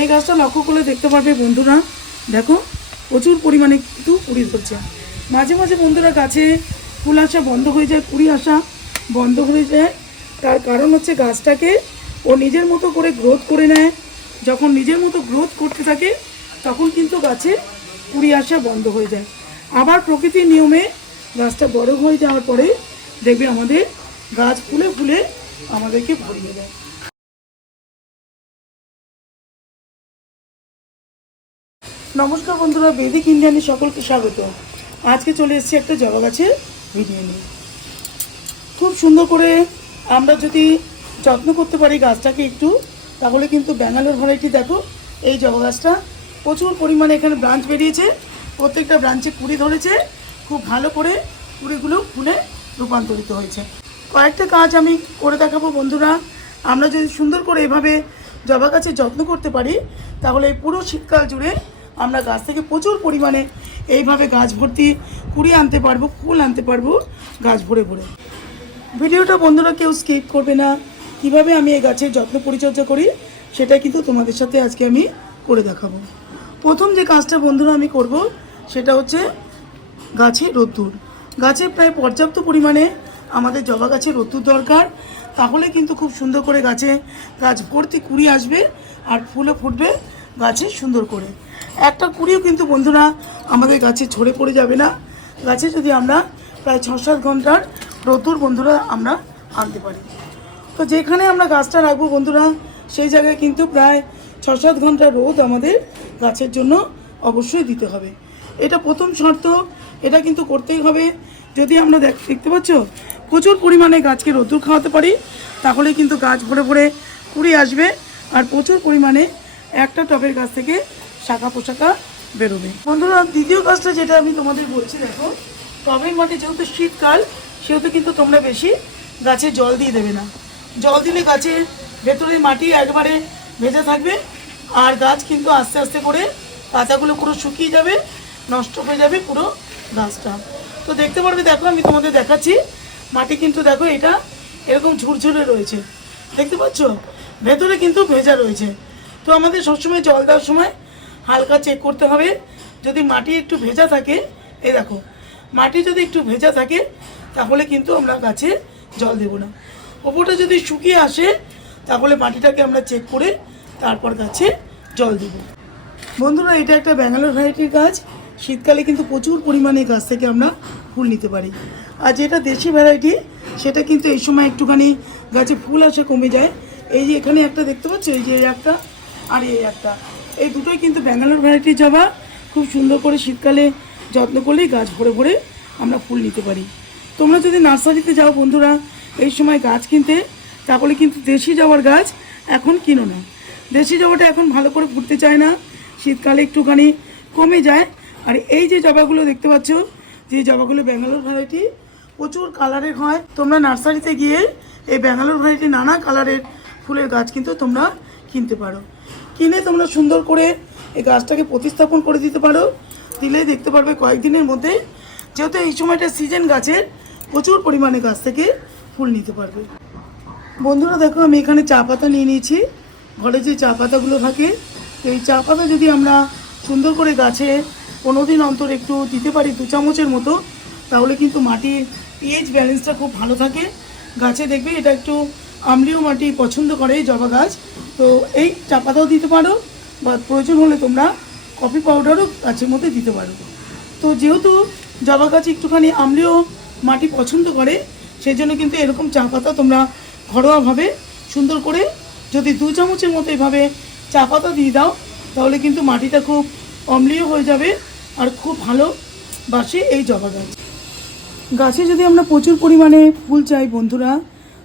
এই গাছটা লক্ষ্য করলে দেখতে পারবে বন্ধুরা, দেখো প্রচুর পরিমাণে কিন্তু কুড়ি ধরছে। মাঝে মাঝে বন্ধুরা গাছে ফুল আসা বন্ধ হয়ে যায়, কুড়ি আসা বন্ধ হয়ে যায়। তার কারণ হচ্ছে গাছটাকে ও নিজের মতো করে গ্রোথ করে নেয়। যখন নিজের মতো গ্রোথ করতে থাকে, তখন কিন্তু গাছে কুড়ি আসা বন্ধ হয়ে যায়। আবার প্রকৃতির নিয়মে গাছটা বড় হয়ে যাওয়ার পরে দেখবে আমাদের গাছ ফুলে ফুলে আমাদেরকে ভরিয়ে দেয়। নমস্কার বন্ধুরা, বেদিক ইন্ডিয়ানে সকলকে স্বাগত। আজকে চলে এসেছি একটা জবা গাছের ভিডিও নিয়ে। খুব সুন্দর করে আমরা যদি যত্ন করতে পারি গাছটাকে একটু, তাহলে কিন্তু ব্যাঙ্গালোর ভ্যারাইটি দেখো, এই জবা গাছটা প্রচুর পরিমাণে এখানে ব্রাঞ্চ বেরিয়েছে, প্রত্যেকটা ব্রাঞ্চে কুড়ি ধরেছে, খুব ভালো করে কুড়িগুলো ফুলে রূপান্তরিত হয়েছে। কয়েকটা কাজ আমি করে দেখাবো বন্ধুরা। আমরা যদি সুন্দর করে এভাবে জবা গাছের যত্ন করতে পারি, তাহলে পুরো শীতকাল জুড়ে আমরা গাছ থেকে প্রচুর পরিমাণে এইভাবে গাছ ভর্তি কুড়ি আনতে পারব, ফুল আনতে পারব গাছ ভরে ভরে। ভিডিওটা বন্ধুরা কেউ স্কিপ করবে না। কীভাবে আমি এই গাছের যত্ন পরিচর্যা করি সেটা কিন্তু তোমাদের সাথে আজকে আমি করে দেখাবো। প্রথম যে কাজটা বন্ধুরা আমি করব, সেটা হচ্ছে গাছে রোদ্দুর। গাছে প্রায় পর্যাপ্ত পরিমাণে আমাদের জবা গাছে রোদ্দুর দরকার। তাহলে কিন্তু খুব সুন্দর করে গাছে গাছ ভর্তি কুড়ি আসবে আর ফুলও ফুটবে। গাছে সুন্দর করে। একটা কুড়িও কিন্তু বন্ধুরা আমাদের গাছে ঝরে পড়ে যাবে না। গাছে যদি আমরা প্রায় ছ সাত ঘণ্টার রোদ্দুর বন্ধুরা আমরা আনতে পারি। তো যেখানে আমরা গাছটা রাখব বন্ধুরা, সেই জায়গায় কিন্তু প্রায় ছ সাত ঘণ্টা রোদ আমাদের গাছের জন্য অবশ্যই দিতে হবে। এটা প্রথম শর্ত, এটা কিন্তু করতেই হবে। যদি আমরা দেখ, দেখতে পাচ্ছ, প্রচুর পরিমাণে গাছকে রোদ্দুর খাওয়াতে পারি, তাহলে কিন্তু গাছ ভরে ভরে কুড়ি আসবে। আর প্রচুর পরিমাণে একটা টবের গাছ থেকে শাখা পোশাকা বেরোবে। বন্ধুরা, দ্বিতীয় কাজটা যেটা আমি তোমাদের বলছি, দেখো, টবের মাটি যেহেতু শীতকাল, সেহেতু কিন্তু তোমরা বেশি গাছে জল দিয়ে দেবে না। জল দিলে গাছের ভেতরে মাটি একবারে ভেজে থাকবে, আর গাছ কিন্তু আস্তে আস্তে করে পাতাগুলো পুরো শুকিয়ে যাবে, নষ্ট হয়ে যাবে পুরো গাছটা। তো দেখতে পারবে, দেখো, আমি তোমাদের দেখাচ্ছি। মাটি কিন্তু দেখো, এটা এরকম ঝুরঝুরে রয়েছে। দেখতে পাচ্ছ? ভেতরে কিন্তু ভেজা রয়েছে। তো আমাদের সবসময় জল দেওয়ার সময় হালকা চেক করতে হবে। যদি মাটি একটু ভেজা থাকে, এই দেখো, মাটি যদি একটু ভেজা থাকে, তাহলে কিন্তু আমরা গাছে জল দেব না। ওপরটা যদি শুকিয়ে আসে, তাহলে মাটিটাকে আমরা চেক করে তারপর গাছে জল দেব। বন্ধুরা, এটা একটা ব্যাঙ্গালোর ভ্যারাইটির গাছ। শীতকালে কিন্তু প্রচুর পরিমাণে গাছ থেকে আমরা ফুল নিতে পারি। আর যেটা দেশি ভ্যারাইটি সেটা কিন্তু এই সময় একটুখানি গাছে ফুল আসে কমে যায়। এই যে এখানে একটা দেখতে পাচ্ছ? এই যে একটা আর এই একটা। এই দুটোই কিন্তু ব্যাঙ্গালোর ভ্যারাইটির জবা, খুব সুন্দর করে শীতকালে যত্ন করলেই গাছ ভরে ভরে আমরা ফুল নিতে পারি। তোমরা যদি নার্সারিতে যাও বন্ধুরা, এই সময় গাছ কিনতে, তাহলে কিন্তু দেশি জবার গাছ এখন কিনো না। দেশি জবাটা এখন ভালো করে ফুটতে চায় না, শীতকালে একটুখানি কমে যায়। আর এই যে জবাগুলো দেখতে পাচ্ছ, যে জবাগুলো ব্যাঙ্গালোর ভ্যারাইটি প্রচুর কালারের হয়। তোমরা নার্সারিতে গিয়ে এই ব্যাঙ্গালোর ভ্যারাইটি নানা কালারের ফুলের গাছ কিন্তু তোমরা কিনতে পারো। কিনে তোমরা সুন্দর করে এই গাছটাকে প্রতিস্থাপন করে দিতে পারো। দিলেই দেখতে পারবে কয়েকদিনের মধ্যে যেহেতু এই সময়টা সিজন গাছের প্রচুর পরিমাণে গাছ থেকে ফুল নিতে পারবে। বন্ধুরা দেখো, আমি এখানে চা পাতা নিয়ে নিয়েছি। ঘরে যে চা পাতাগুলো থাকে, এই চা পাতা যদি আমরা সুন্দর করে গাছে পনেরো দিন অন্তর একটু দিতে পারি দু চামচের মতো, তাহলে কিন্তু মাটির পিএইচ ব্যালেন্সটা খুব ভালো থাকে। গাছে দেখবে এটা একটু আম্লীয় মাটি পছন্দ করে এই জবা গাছ। তো এই চা পাতাও দিতে পারো বা প্রয়োজন হলে তোমরা কফি পাউডারও গাছের মধ্যে দিতে পারো। তো যেহেতু জবা গাছ একটুখানি আম্লীয় মাটি পছন্দ করে সেই জন্য কিন্তু এরকম চা পাতা তোমরা ঘরোয়াভাবে সুন্দর করে যদি দু চামচের মতো এভাবে চা পাতা দিয়ে দাও, তাহলে কিন্তু মাটিটা খুব অম্লীয় হয়ে যাবে আর খুব ভালো বাসে এই জবা গাছ। গাছে যদি আমরা প্রচুর পরিমাণে ফুল চাই বন্ধুরা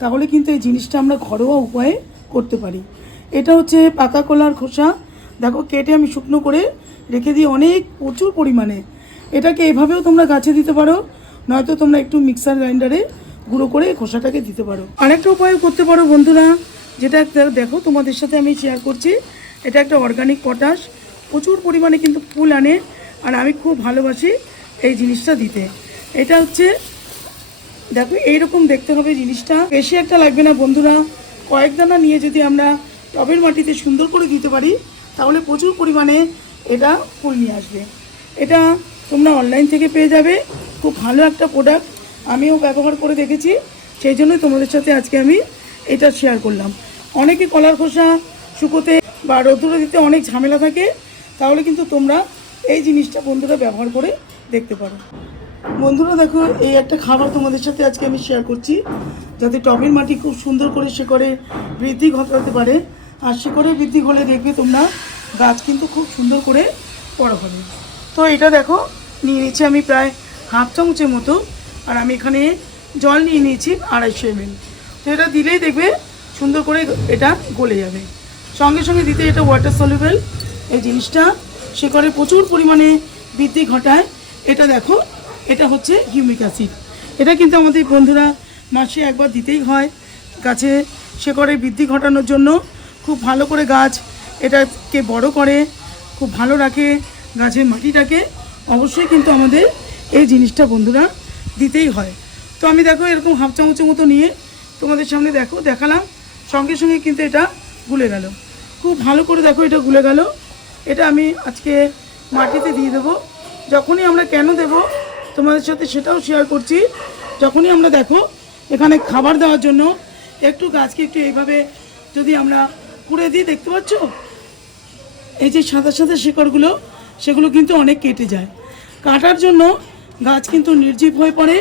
তাহলে কিন্তু এই জিনিসটা আমরা ঘরোয়া উপায়ে করতে পারি। এটা হচ্ছে পাকা কলার খোসা। দেখো কেটে আমি শুকনো করে রেখে দিই অনেক প্রচুর পরিমাণে এটাকে এভাবেও তোমরা গাছে দিতে পারো, নয়তো তোমরা একটু মিক্সার গ্রাইন্ডারে গুঁড়ো করে খোসাটাকে দিতে পারো। আরেকটা উপায় করতে পারো বন্ধুরা, যেটা দেখো তোমাদের সাথে আমি শেয়ার করছি, এটা একটা অর্গানিক পটাশ প্রচুর পরিমাণে কিন্তু ফুল আনে, আর আমি খুব ভালোবাসি এই জিনিসটা দিতে। এটা হচ্ছে দেখো, এইরকম দেখতে হবে জিনিসটা। বেশি একটা লাগবে না, বন্ধুরা। কয়েক দানা নিয়ে যদি আমরা টবের মাটিতে সুন্দর করে দিতে পারি, তাহলে প্রচুর পরিমাণে এটা ফুল নিয়ে আসবে। এটা তোমরা অনলাইন থেকে পেয়ে যাবে। খুব ভালো একটা প্রোডাক্ট আমিও ব্যবহার করে দেখেছি। সেই জন্যই তোমাদের সাথে আজকে আমি এটা শেয়ার করলাম। অনেকে কলার খোসা, শুকোতে বা রোদ্দুরে দিতে অনেক ঝামেলা থাকে, তাহলে কিন্তু তোমরা এই জিনিসটা বন্ধুরা ব্যবহার করে দেখতে পারো। বন্ধুরা, দেখো, এই একটা খাবার তোমাদের সাথে আজকে আমি শেয়ার করছি, যাতে টবের মাটি খুব সুন্দর করে শিকড়ে বৃদ্ধি ঘটাতে পারে, আর শিকড়ে বৃদ্ধি হলে দেখবে তোমরা গাছ কিন্তু খুব সুন্দর করে বড় হবে। তো এটা দেখো, নিয়ে নিচ্ছি আমি প্রায় হাফ চামচের মতো, আর আমি এখানে জল নিয়ে নিয়েছি আড়াইশো এমএল তো এটা দিলেই দেখবে সুন্দর করে এটা গলে যাবে। সঙ্গে সঙ্গে দিতে এটা ওয়াটার সলিউবেল এই জিনিসটা শিকড়ে প্রচুর পরিমাণে বৃদ্ধি ঘটায়। এটা দেখো এটা হচ্ছে হিউমিক অ্যাসিড। এটা কিন্তু আমাদের বন্ধুরা মাসে একবার দিতেই হয়। গাছে শেকড়ে বৃদ্ধি ঘটানোর জন্য খুব ভালো করে গাছ এটাকে বড় করে, খুব ভালো রাখে, গাছের মাটিটাকে। অবশ্যই কিন্তু আমাদের এই জিনিসটা বন্ধুরা দিতেই হয়। তো আমি দেখো এরকম হাফ চামচের মতো নিয়ে তোমাদের সামনে দেখো, দেখালাম। সঙ্গে সঙ্গে কিন্তু এটা গুলে গেল। খুব ভালো করে দেখো এটা গুলে গেল। এটা আমি আজকে মাটিতে দিয়ে দেবো। যখনই আমরা কেন দেব তোমাদের সাথে সেটাও শেয়ার করছি। যখনই আমরা দেখো, এখানে খাবার দেওয়ার জন্য একটু গাছকে একটু এইভাবে যদি আমরা কুড়ে দিই দেখতে পাচ্ছ, এই যে সাদা সাদা শিকড়গুলো, সেগুলো কিন্তু অনেক কেটে যায়। কাটার জন্য গাছ কিন্তু নির্জীব হয়ে পড়ে।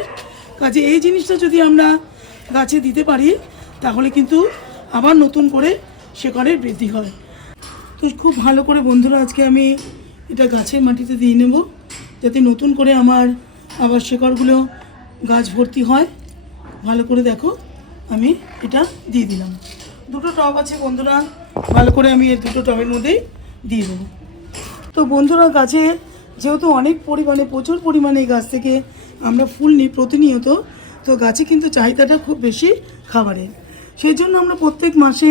কাজে এই জিনিসটা যদি আমরা গাছে দিতে পারি, তাহলে কিন্তু আবার নতুন করে শেকড়ের বৃদ্ধি হয়। তো খুব ভালো করে বন্ধুরা, আজকে আমি এটা গাছের মাটিতে দিয়ে নেব, যাতে নতুন করে আমার আবার শেকড়গুলো গাছ ভর্তি হয়। ভালো করে দেখো, আমি এটা দিয়ে দিলাম। দুটো টব আছে বন্ধুরা, ভালো করে আমি এই দুটো টবের মধ্যেই দিয়ে দেবো। তো বন্ধুরা, গাছে যেহেতু অনেক পরিমাণে, প্রচুর পরিমাণে এই গাছ থেকে আমরা ফুল নিই প্রতিনিয়ত, তো গাছে কিন্তু চাহিদাটা খুব বেশি খাবারের। সেই জন্য আমরা প্রত্যেক মাসে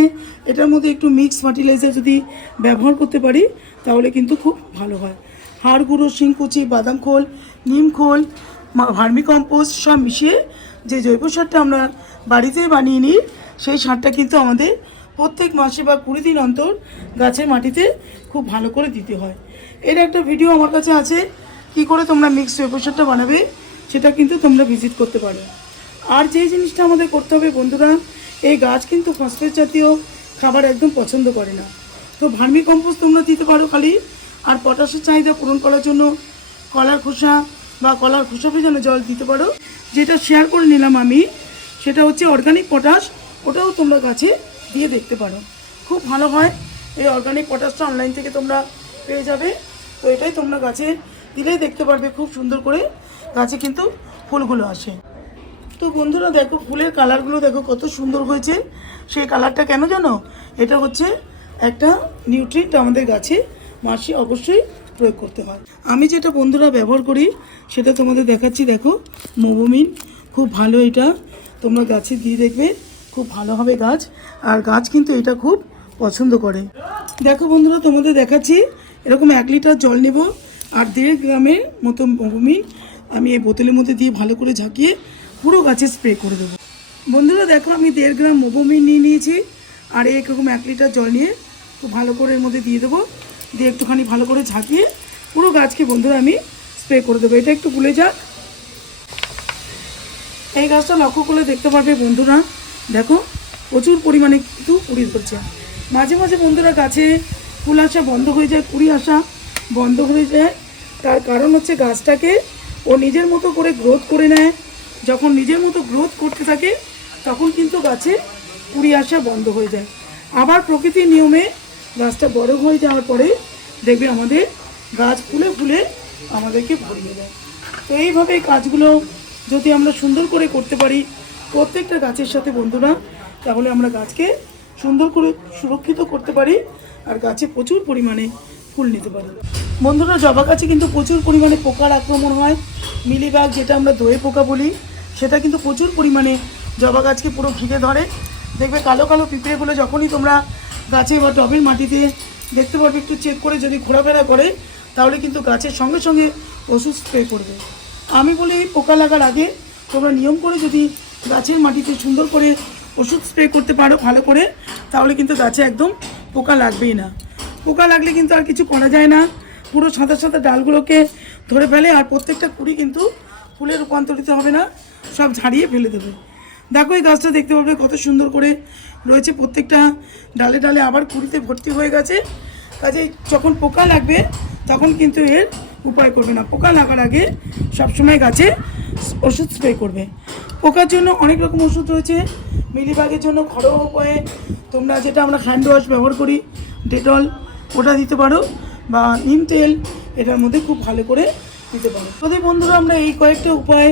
এটার মধ্যে একটু মিক্স ফার্টিলাইজার যদি ব্যবহার করতে পারি, তাহলে কিন্তু খুব ভালো হয়। হাড় গুঁড়ো, শিংকুচি, বাদাম খোল নিম খোল ভার্মি কম্পোস্ট সব মিশিয়ে যে জৈব সারটা আমরা বাড়িতেই বানিয়ে নিই, সেই সারটা কিন্তু আমাদের প্রত্যেক মাসে বা কুড়ি দিন অন্তর গাছের মাটিতে খুব ভালো করে দিতে হয়। এর একটা ভিডিও আমার কাছে আছে, কি করে তোমরা মিক্স জৈব সারটা বানাবে, সেটা কিন্তু তোমরা ভিজিট করতে পারো। আর যে জিনিসটা আমাদের করতে হবে বন্ধুরা, এই গাছ কিন্তু ফসফেট জাতীয় খাবার একদম পছন্দ করে না। তো ভার্মি কম্পোস্ট তোমরা দিতে পারো খালি, আর পটাশের চাহিদা পূরণ করার জন্য কলার খোসা বা কলার খোসা ভেজানো জল দিতে পারো। যেটা শেয়ার করে নিলাম আমি, সেটা হচ্ছে অর্গানিক পটাশ ওটাও তোমরা গাছে দিয়ে দেখতে পারো। খুব ভালো হয়। এই অর্গানিক পটাশটা অনলাইন থেকে তোমরা পেয়ে যাবে। তো এটাই তোমরা গাছে দিলেই দেখতে পারবে খুব সুন্দর করে। গাছে কিন্তু ফুলগুলো আসে। তো বন্ধুরা দেখো, ফুলের কালারগুলো দেখো কত সুন্দর হয়েছে। সেই কালারটা কেন জানো? এটা হচ্ছে একটা নিউট্রিয়েন্ট আমাদের গাছে। মাসি অবশ্যই প্রয়োগ করতে হয়। আমি যেটা বন্ধুরা ব্যবহার করি, সেটা তোমাদের দেখাচ্ছি, দেখো, মোবোমিন, খুব ভালো এটা। তোমরা গাছে দিয়ে দেখবে, খুব ভালো হবে গাছ। আর গাছ কিন্তু এটা খুব পছন্দ করে। দেখো বন্ধুরা, তোমাদের দেখাচ্ছি, এরকম এক লিটার জল নেব, আর দেড় গ্রামের মতো মোবোমিন আমি এই বোতলের মধ্যে দিয়ে ভালো করে ঝাঁকিয়ে পুরো গাছে স্প্রে করে দেবো। বন্ধুরা, দেখো, আমি দেড় গ্রাম মোবোমিন নিয়ে নিয়েছি, আর এরকম এক লিটার জল নিয়ে খুব ভালো করে এর মধ্যে দিয়ে দেবো। দিয়ে একটুখানি ভালো করে ঝাঁকিয়ে পুরো গাছকে বন্ধুরা আমি স্প্রে করে দেবো। এটা একটু গুলে যাক। এই গাছটা লক্ষ্য করলে দেখতে পারবে বন্ধুরা, দেখো প্রচুর পরিমাণে কিন্তু কুড়ি ধরছে। মাঝে মাঝে বন্ধুরা গাছে ফুল আসা বন্ধ হয়ে যায়, কুড়ি আসা বন্ধ হয়ে যায়। তার কারণ হচ্ছে গাছটাকে ও নিজের মতো করে গ্রোথ করে নেয়। যখন নিজের মতো গ্রোথ করতে থাকে, তখন কিন্তু গাছে কুড়ি আসা বন্ধ হয়ে যায়। আবার প্রকৃতির নিয়মে গাছটা বড় হয়ে যাওয়ার পরে দেখবে আমাদের গাছ ফুলে ফুলে আমাদেরকে ভরিয়ে দেয়। তো এইভাবে কাজগুলো যদি আমরা সুন্দর করে করতে পারি প্রত্যেকটা গাছের সাথে বন্ধুরা, তাহলে আমরা গাছকে সুন্দর করে সুরক্ষিত করতে পারি আর গাছে প্রচুর পরিমাণে ফুল নিতে পারি। বন্ধুরা, জবা গাছে কিন্তু প্রচুর পরিমাণে পোকার আক্রমণ হয়। মিলিবাগ যেটা আমরা দোয়ে পোকা বলি, সেটা কিন্তু প্রচুর পরিমাণে জবা গাছকে পুরো ঘিরে ধরে। দেখবে কালো কালো পিঁপড়েগুলো যখনই তোমরা গাছে বা টবের মাটিতে দেখতে পারবে, একটু চেক করে যদি ঘোরাফেরা করে, তাহলে কিন্তু গাছের সঙ্গে সঙ্গে ওষুধ স্প্রে করবে। আমি বলি পোকা লাগার আগে তোমরা নিয়ম করে যদি গাছের মাটিতে সুন্দর করে ওষুধ স্প্রে করতে পারো ভালো করে, তাহলে কিন্তু গাছে একদম পোকা লাগবেই না। পোকা লাগলে কিন্তু আর কিছু করা যায় না। পুরো সাদা সাদা ডালগুলোকে ধরে ফেলে আর প্রত্যেকটা কুড়ি কিন্তু ফুলে রূপান্তরিত হবে না, সব ঝাড়িয়ে ফেলে দেবে। দেখো এই গাছটা দেখতে পাবে কত সুন্দর করে রয়েছে, প্রত্যেকটা ডালে ডালে আবার কুড়িতে ভর্তি হয়ে গেছে। কাজে যখন পোকা লাগবে, তখন কিন্তু এর উপায় করবে না। পোকা লাগার আগে সবসময় গাছে ওষুধ স্প্রে করবে। পোকার জন্য অনেক রকম ওষুধ রয়েছে। মিলিবাগের জন্য ঘরোয়া উপায়ে তোমরা যেটা আমরা হ্যান্ড ওয়াশ ব্যবহার করি ডেটল ওটা দিতে পারো, বা নিম তেল, এটার মধ্যে খুব ভালো করে দিতে পারো। যদি বন্ধুরা, আমরা এই কয়েকটা উপায়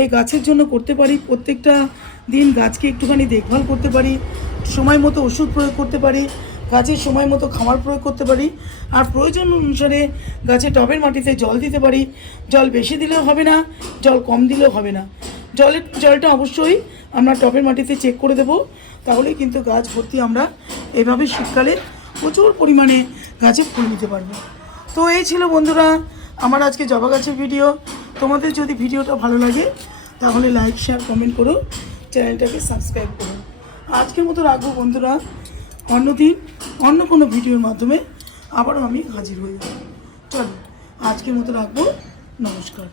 এই গাছের জন্য করতে পারি। প্রত্যেকটা দিন গাছকে একটুখানি দেখভাল করতে পারি, সময় মতো ওষুধ প্রয়োগ করতে পারি গাছের সময় মতো খামার প্রয়োগ করতে পারি, আর প্রয়োজন অনুসারে গাছে টবের মাটিতে জল দিতে পারি। জল বেশি দিলেও হবে না, জল কম দিলেও হবে না। জলের, জলটা অবশ্যই আমরা টবের মাটিতে চেক করে দেব। তাহলে কিন্তু গাছ ভর্তি আমরা এভাবে শীতকালে প্রচুর পরিমাণে গাছে ফুল নিতে পারব। তো এই ছিল বন্ধুরা আমার আজকে জবা গাছের ভিডিও তোমাদের যদি ভিডিওটা ভালো লাগে, তাহলে লাইক শেয়ার কমেন্ট করো। চ্যানেলটাকে সাবস্ক্রাইব করো। আজকের মতো রাখব বন্ধুরা। অন্য দিন অন্য কোনো ভিডিওর মাধ্যমে আবারও আমি হাজির হয়ে যাব। চলো, আজকের মতো রাখব। নমস্কার।